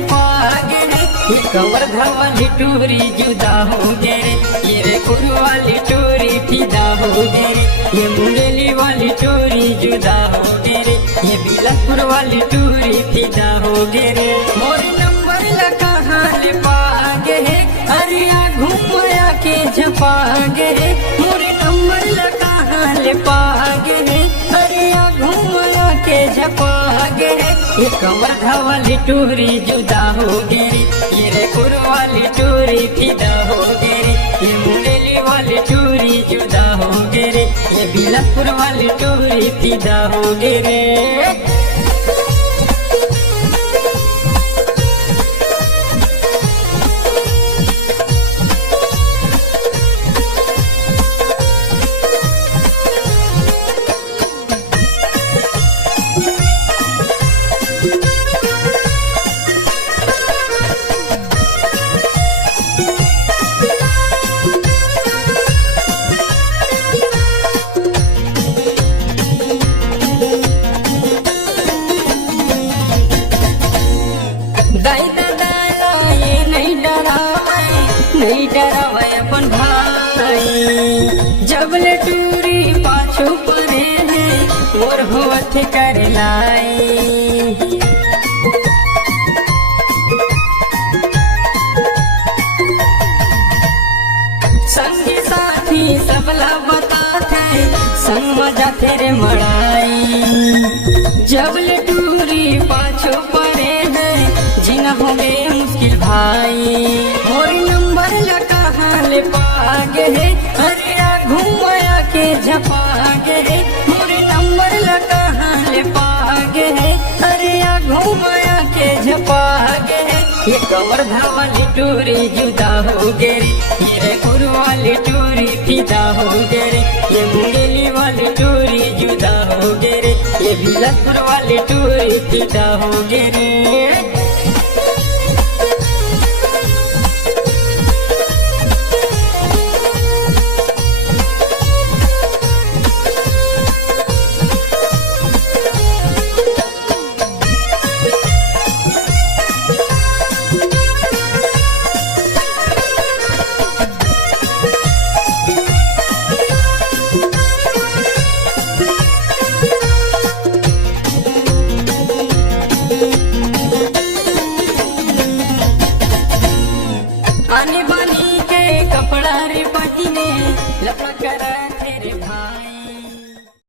झपागे रे, ये कवर्धा वाली टूरी जुदा हो गे रे, ये रे कुरु वाली टूरी फिदा हो गे रे, ये मुंगेली वाली टूरी जुदा हो गे रे, ये बिलासपुर वाली टूरी फिदा हो गे रे। मोर नंबर लगा हाल पागे है, अरिया घूमया के झपागे रे, मोर नंबर लगा हाल पागे है, अरिया घूमया के झपागे रे, ये कवर्धा वाली टूरी जुदा हो गे रे, ये रे कुरु वाली टूरी फिदा हो गे रे, ये मुंगेली वाली टूरी जुदा हो गे रे, ये बिलासपुर वाली टूरी फिदा हो गे रे। नहीं डरावे अपन भाई, जब ले टूरी पाछू परे है, मोर होठ कर लाई। संगी साथी सबला बताते संग मजा तेरे मड़ाई, जब ले टूरी पाछू परे है, जीना हो गए मुश्किल भाई। मोर नंबर लगा हाल पागे है, अरिया घूमया के झपागे है, मोर नंबर लगा हाल पागे है, अरिया घूमया के झपागे है, ये कवर्धा वाली टूरी जुदा हो गे रे, ये रे कुरु वाली टूरी फिदा हो गे रे, ये मुंगेली वाली टूरी जुदा हो गे रे, ये बिलासपुर वाली टूरी फिदा हो गे रे। पानी पानी के कपड़ा रे पहने लपड़ा करा तेरे भाई।